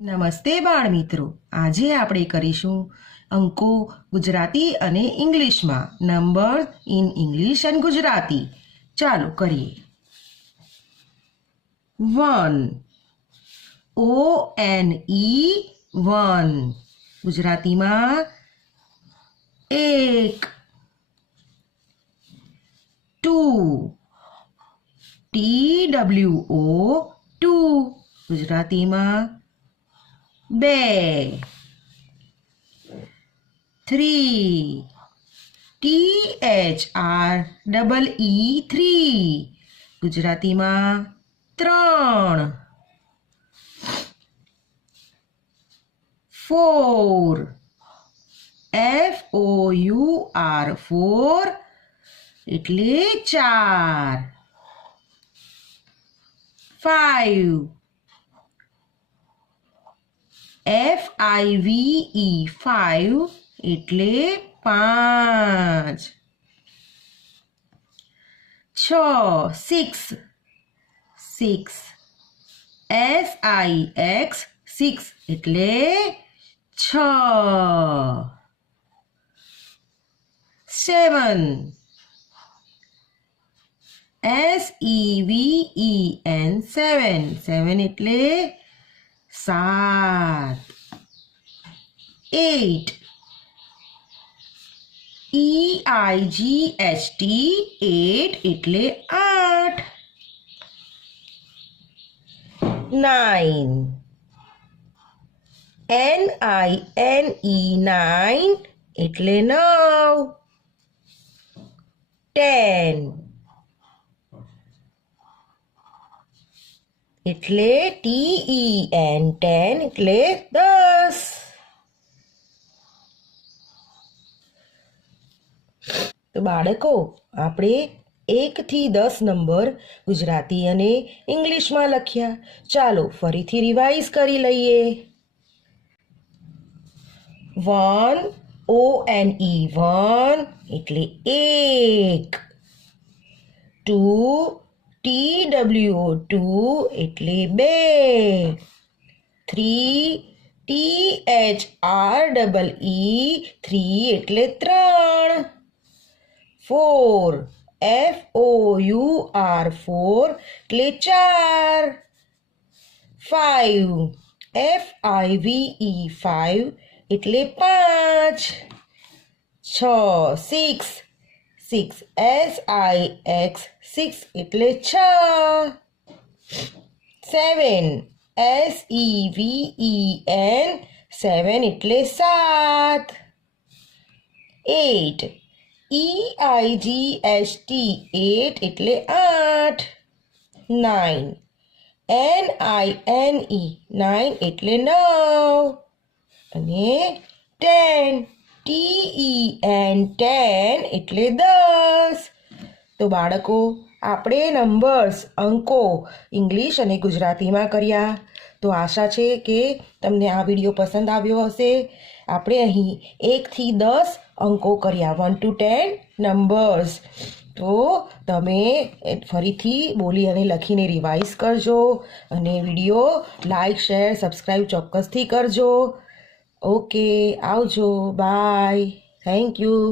નમસ્તે બાળમિત્રો, આજે આપણે કરીશું અંકો ગુજરાતી અને ઇંગ્લિશમાં. Number in English and Gujarati. ચાલો કરીએ. 1 ONE 1 ગુજરાતીમાં એક. 2 TWO 2 ગુજરાતીમાં બે. 3 THREE 3 ગુજરાતીમાં ત્રણ. 4 FOUR 4 એટલે ચાર. 5 FIVE 5 એટલે પાંચ. 6 6 SIX 6 એટલે છ. 7 SEVEN 7 એટલે સાત. 8 EIGHT 8 એટલે આઠ. 9 NINE 9 એટલે નવ. 10 એટલે TEN 10 એટલે 10. તો બાળકો, આપણે 1 થી 10 નંબર ગુજરાતી અને ઇંગ્લિશમાં લખ્યા. ચાલો ફરીથી રિવાઇઝ કરી લઈએ. 1 ONE 1 એટલે એક. 2 TWO 2 એટલે બે. 3 THREE 3 એટલે ત્રણ. 4 FOUR 4 એટલે ચાર. 5 FIVE 5 એટલે પાંચ. 6 6 SIX 6 એટલે છ. 7 SEVEN 7 એટલે સાત. 8 EIGHT 8 એટલે આઠ. 9 NINE 9 એટલે નવ. અને 10 TEN 10 એટલે 10. તો બાળકો, આપણે નંબર્સ અંકો ઇંગ્લિશ અને ગુજરાતીમાં કર્યા. તો આશા છે કે તમને આ વિડીયો પસંદ આવ્યો હશે. આપણે અહીં 1 થી 10 અંકો કર્યા, 1 to 10 નંબર્સ. તો તમે ફરીથી બોલી અને લખીને રિવાઇઝ કરજો અને વિડીયો લાઈક શેર સબસ્ક્રાઈબ ચોક્કસથી કરજો. ઓકે, આવજો, બાય, થેન્ક યુ.